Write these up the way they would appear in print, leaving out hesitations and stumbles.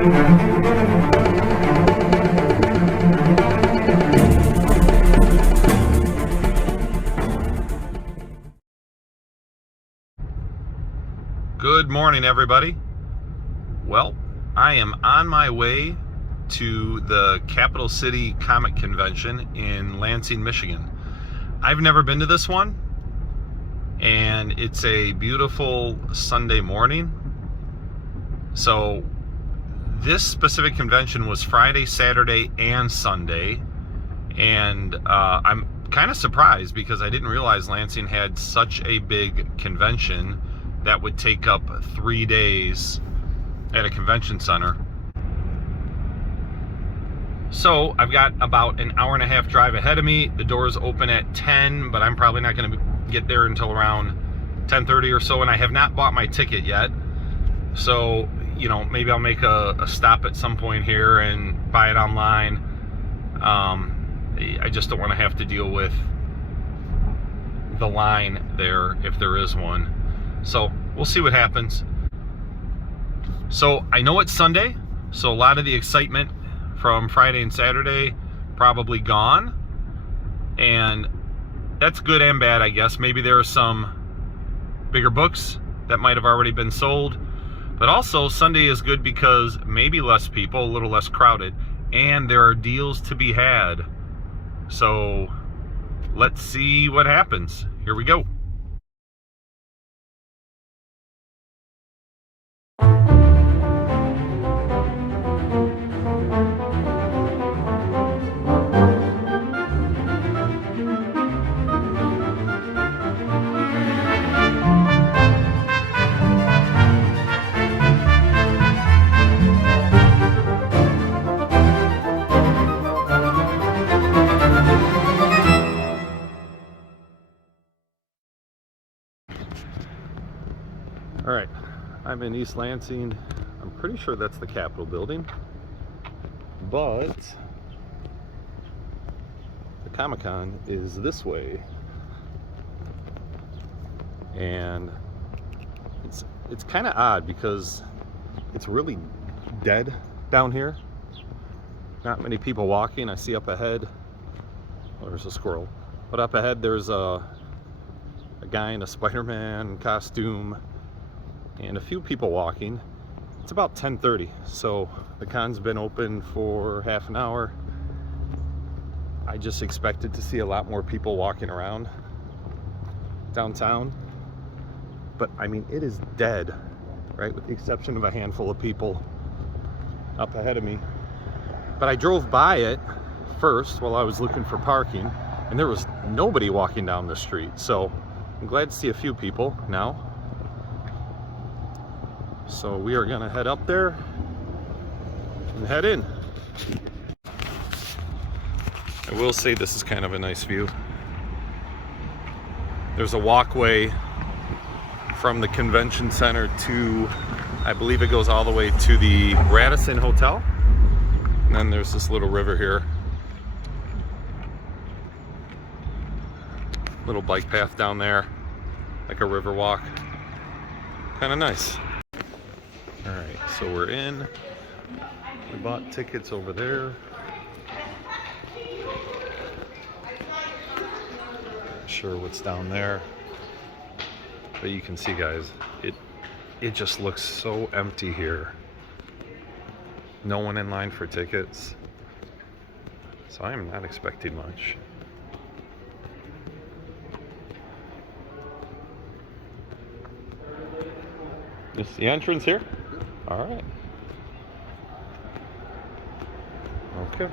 Good morning, everybody. Well, I am on my way to the Capital City Comic Convention in Lansing, Michigan. I've never been to this one, and it's a beautiful Sunday morning. So this specific convention was Friday, Saturday, and Sunday, and I'm kind of surprised because I didn't realize Lansing had such a big convention that would take up 3 days at a convention center. So I've got about an hour and a half drive ahead of me. The doors open at 10, but I'm probably not going to get there until around 10:30 or so, and I have not bought my ticket yet. So, you know, maybe I'll make a stop at some point here and buy it online. I just don't want to have to deal with the line there if there is one. So we'll see what happens. So I know it's Sunday, so a lot of the excitement from Friday and Saturday probably gone, and that's good and bad, I guess. Maybe there are some bigger books that might have already been sold, but also Sunday is good because maybe less people, a little less crowded, and there are deals to be had. So let's see what happens. Here we go. All right, I'm in East Lansing. I'm pretty sure that's the Capitol building, but the Comic-Con is this way, and it's kind of odd because it's really dead down here. Not many people walking. I see up ahead, well, there's a squirrel, but up ahead there's a guy in a Spider-Man costume and a few people walking. It's about 10:30, so the con's been open for half an hour. I just expected to see a lot more people walking around downtown, but I mean, it is dead, right, with the exception of a handful of people up ahead of me. But I drove by it first while I was looking for parking, and there was nobody walking down the street, so I'm glad to see a few people now. So we are gonna head up there and head in. I will say this is kind of a nice view. There's a walkway from the convention center to, I believe it goes all the way to the Radisson Hotel. And then there's this little river here. Little bike path down there, like a river walk. Kind of nice. All right, so we're in. We bought tickets over there. Not sure what's down there, but you can see, guys, it just looks so empty here. No one in line for tickets, so I am not expecting much. Is the entrance here? All right. Okay.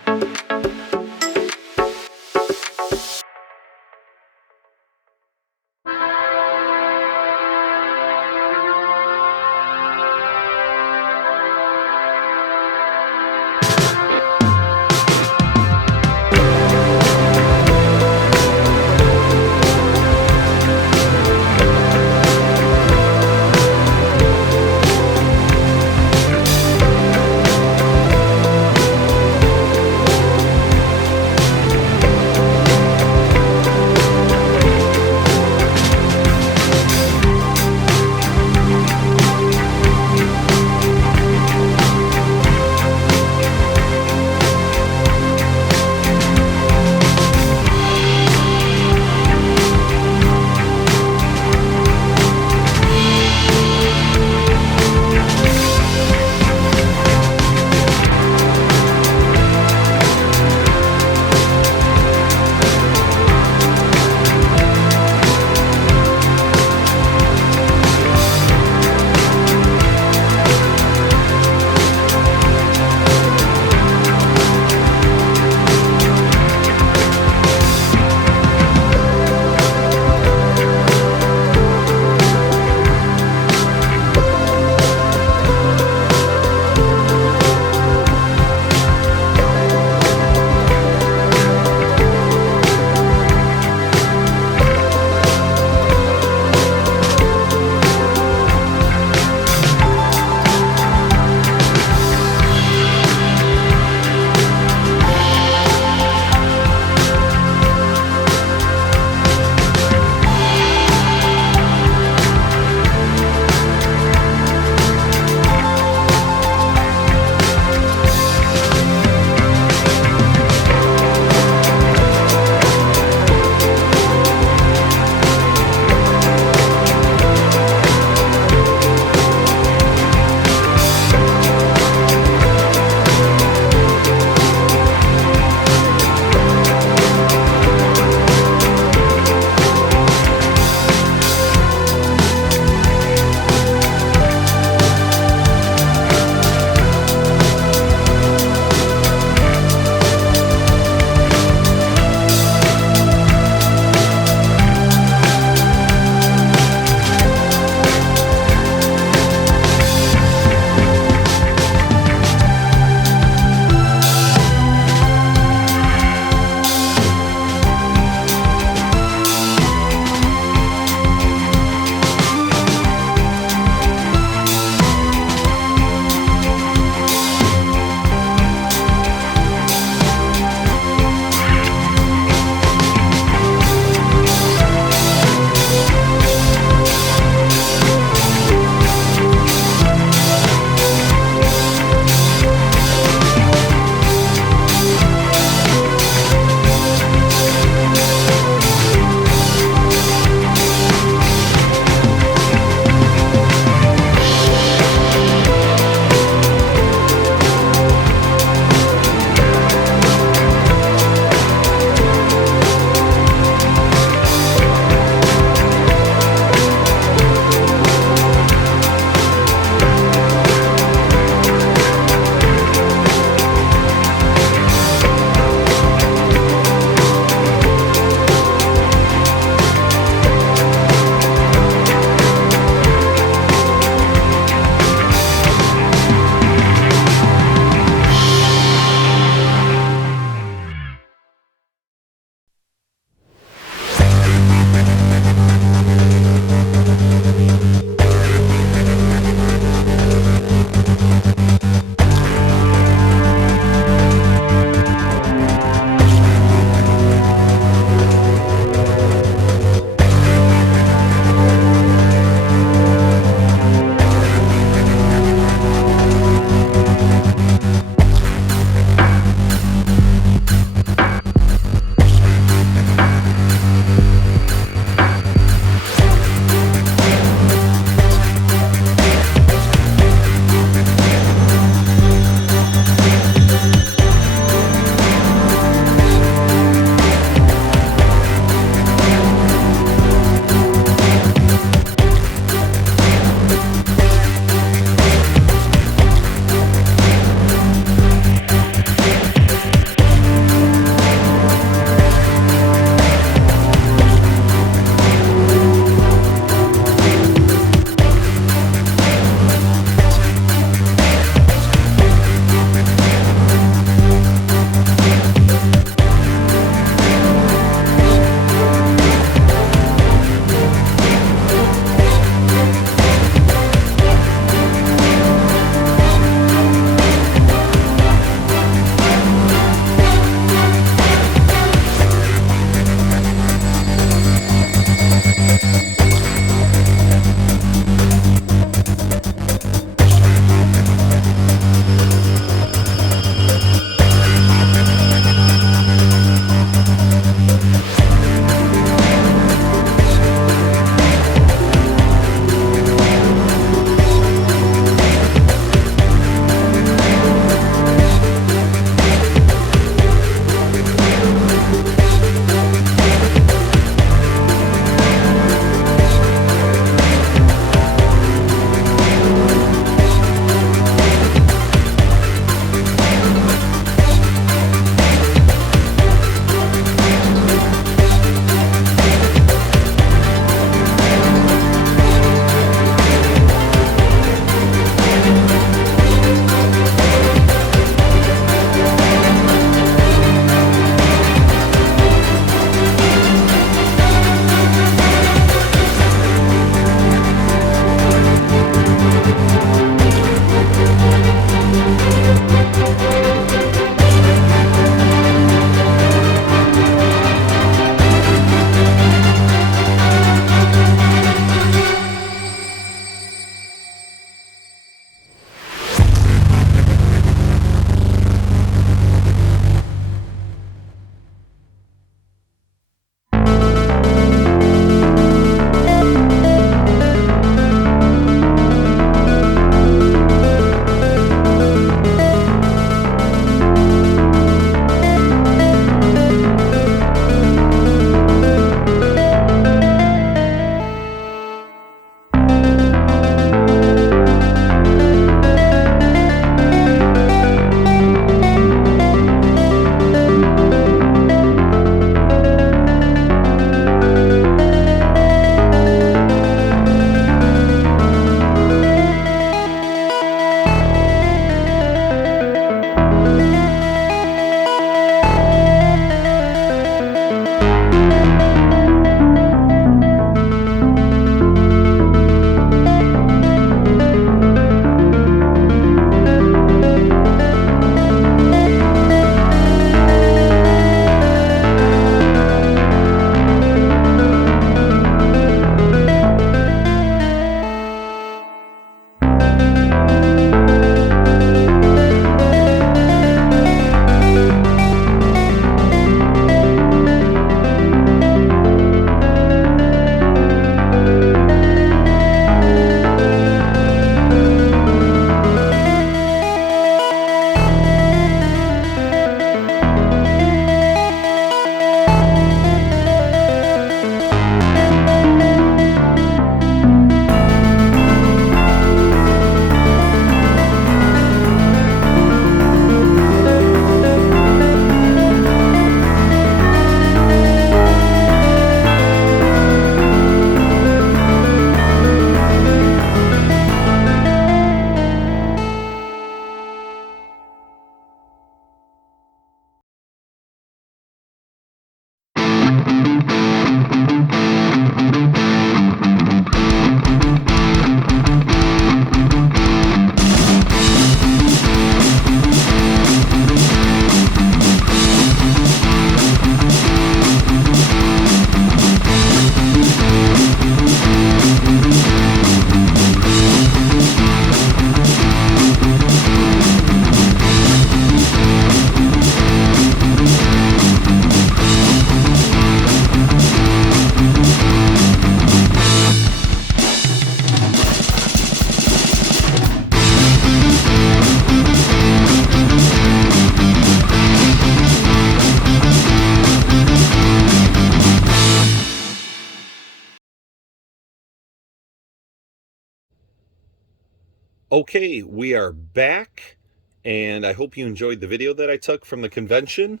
Okay, we are back, and I hope you enjoyed the video that I took from the convention.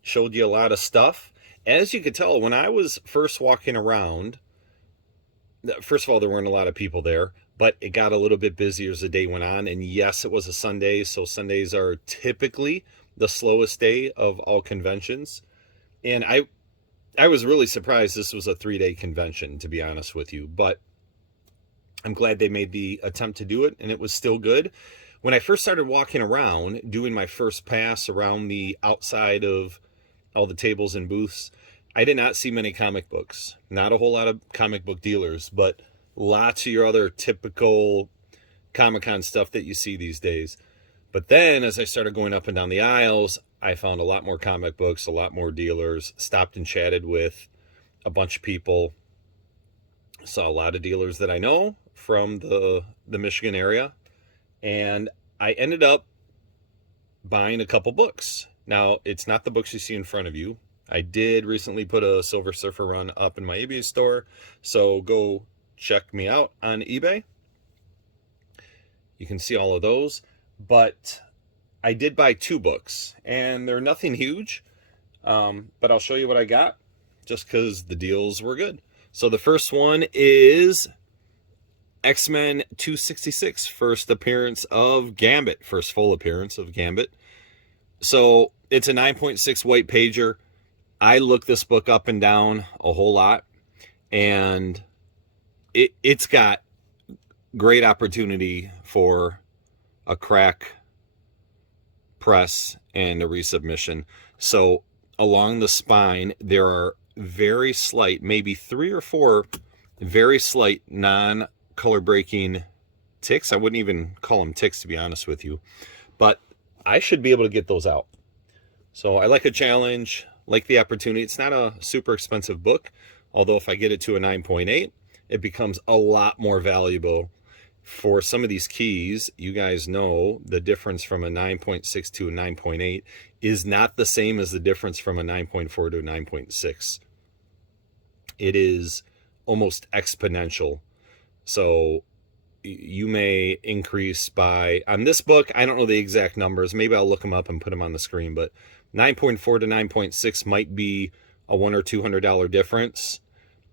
Showed you a lot of stuff. As you could tell, when I was first walking around, first of all, there weren't a lot of people there, but it got a little bit busier as the day went on. And yes, it was a Sunday, so Sundays are typically the slowest day of all conventions. And I was really surprised this was a 3-day convention, to be honest with you, but I'm glad they made the attempt to do it, and it was still good. When I first started walking around, doing my first pass around the outside of all the tables and booths, I did not see many comic books. Not a whole lot of comic book dealers, but lots of your other typical Comic-Con stuff that you see these days. But then as I started going up and down the aisles, I found a lot more comic books, a lot more dealers, stopped and chatted with a bunch of people. Saw a lot of dealers that I know from the Michigan area, and I ended up buying a couple books. Now, it's not the books you see in front of you. I did recently put a Silver Surfer run up in my eBay store, so go check me out on eBay. You can see all of those, but I did buy 2 books, and they're nothing huge, but I'll show you what I got just because the deals were good. So the first one is X-Men 266, first appearance of Gambit, first full appearance of Gambit. So it's a 9.6 white pager. I looked this book up and down a whole lot, and it's got great opportunity for a crack press and a resubmission. So along the spine, there are very slight, maybe 3 or 4 very slight non-color breaking ticks. I wouldn't even call them ticks, to be honest with you, but I should be able to get those out. So I like a challenge, like the opportunity. It's not a super expensive book, although if I get it to a 9.8, it becomes a lot more valuable. For some of these keys, you guys know the difference from a 9.6 to a 9.8 is not the same as the difference from a 9.4 to a 9.6. It is almost exponential. So you may increase by, on this book, I don't know the exact numbers. Maybe I'll look them up and put them on the screen, but 9.4 to 9.6 might be a $100 or $200 difference,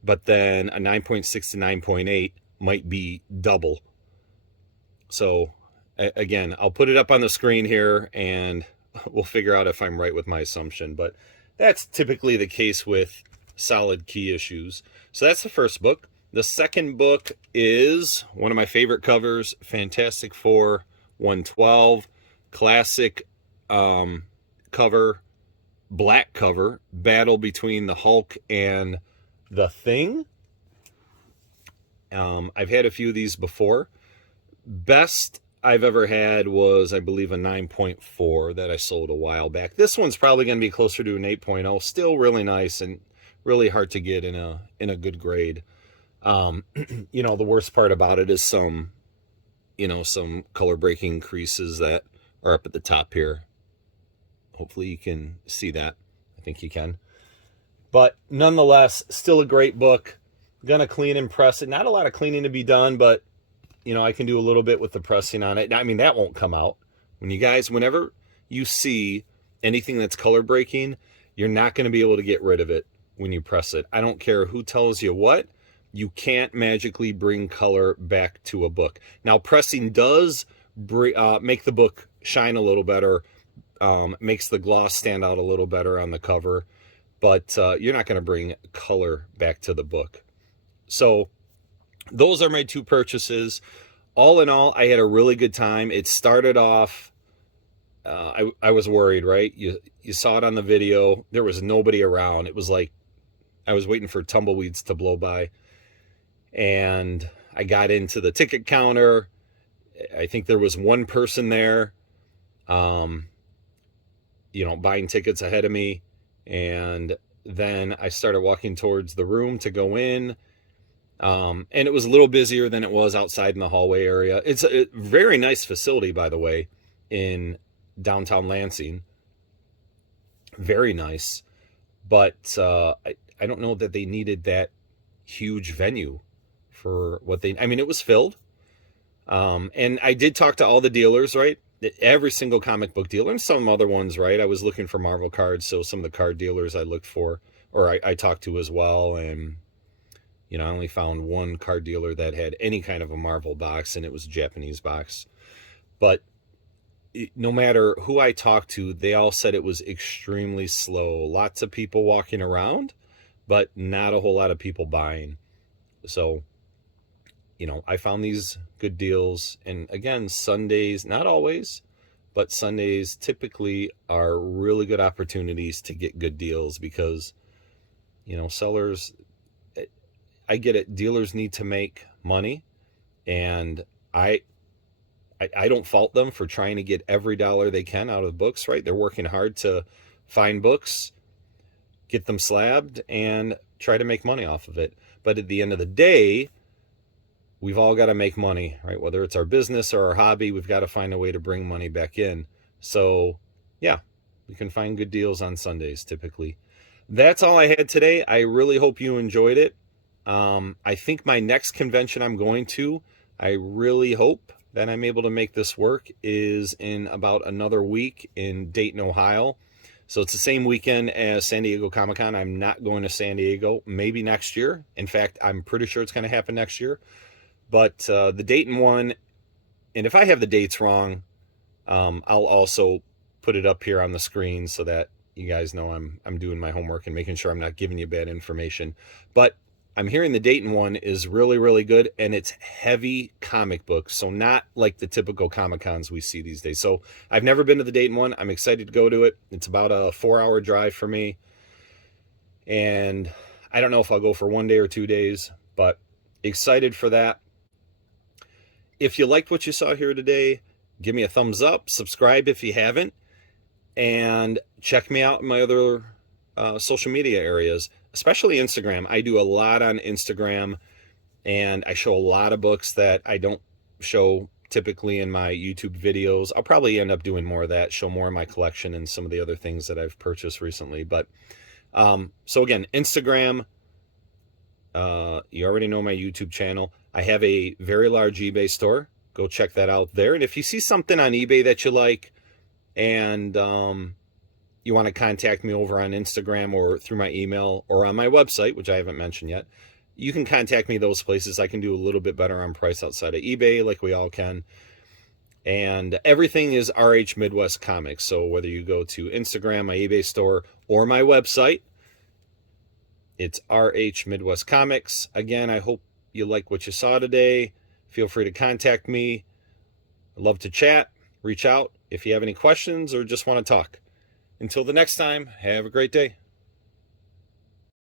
but then a 9.6 to 9.8 might be double. So again, I'll put it up on the screen here and we'll figure out if I'm right with my assumption, but that's typically the case with solid key issues. So that's the first book. The second book is one of my favorite covers, Fantastic Four 112, classic cover, black cover, battle between the Hulk and the Thing. I've had a few of these before. Best I've ever had was, I believe, a 9.4 that I sold a while back. This one's probably going to be closer to an 8.0. Still really nice and really hard to get in a good grade. You know, the worst part about it is some color breaking creases that are up at the top here. Hopefully you can see that. I think you can. But nonetheless, still a great book. Gonna clean and press it. Not a lot of cleaning to be done, but you know, I can do a little bit with the pressing on it. I mean, that won't come out. Whenever you see anything that's color breaking, you're not going to be able to get rid of it when you press it. I don't care who tells you what. You can't magically bring color back to a book. Now, pressing does make the book shine a little better, makes the gloss stand out a little better on the cover, but you're not going to bring color back to the book. So those are my 2 purchases. All in all, I had a really good time. It started off, I was worried, right? You saw it on the video. There was nobody around. It was like I was waiting for tumbleweeds to blow by. And I got into the ticket counter. I think there was one person there, buying tickets ahead of me. And then I started walking towards the room to go in. And it was a little busier than it was outside in the hallway area. It's a very nice facility, by the way, in downtown Lansing. Very nice. But I don't know that they needed that huge venue for what it was filled. And I did talk to all the dealers, right? Every single comic book dealer and some other ones, right? I was looking for Marvel cards, so some of the card dealers I looked for, or I talked to as well. And, I only found one card dealer that had any kind of a Marvel box, and it was a Japanese box. But no matter who I talked to, they all said it was extremely slow. Lots of people walking around, but not a whole lot of people buying. So, I found these good deals. And again, Sundays, not always, but Sundays typically are really good opportunities to get good deals because, sellers, I get it. Dealers need to make money, and I don't fault them for trying to get every dollar they can out of books, right? They're working hard to find books, get them slabbed, and try to make money off of it. But at the end of the day, we've all got to make money, right? Whether it's our business or our hobby, we've got to find a way to bring money back in. So, yeah, we can find good deals on Sundays typically. That's all I had today. I really hope you enjoyed it. I think my next convention I'm going to, I really hope that I'm able to make this work, is in about another week in Dayton, Ohio. So it's the same weekend as San Diego Comic-Con. I'm not going to San Diego, maybe next year. In fact, I'm pretty sure it's going to happen next year. But the Dayton one, and if I have the dates wrong, I'll also put it up here on the screen so that you guys know I'm doing my homework and making sure I'm not giving you bad information. But I'm hearing the Dayton one is really, really good, and it's heavy comic books, so not like the typical Comic-Cons we see these days. So I've never been to the Dayton one. I'm excited to go to it. It's about a 4-hour drive for me, and I don't know if I'll go for 1 day or 2 days, but excited for that. If you liked what you saw here today, give me a thumbs up, subscribe if you haven't, and check me out in my other social media areas, especially Instagram. I do a lot on Instagram, and I show a lot of books that I don't show typically in my YouTube videos. I'll probably end up doing more of that, show more of my collection and some of the other things that I've purchased recently. But so again, Instagram, you already know my YouTube channel. I have a very large eBay store. Go check that out there. And if you see something on eBay that you like, and you want to contact me over on Instagram or through my email or on my website, which I haven't mentioned yet, you can contact me those places. I can do a little bit better on price outside of eBay, like we all can. And everything is RH Midwest Comics. So whether you go to Instagram, my eBay store, or my website, it's RH Midwest Comics. Again, I hope you like what you saw today. Feel free to contact me. I'd love to chat. Reach out if you have any questions or just want to talk. Until the next time, have a great day.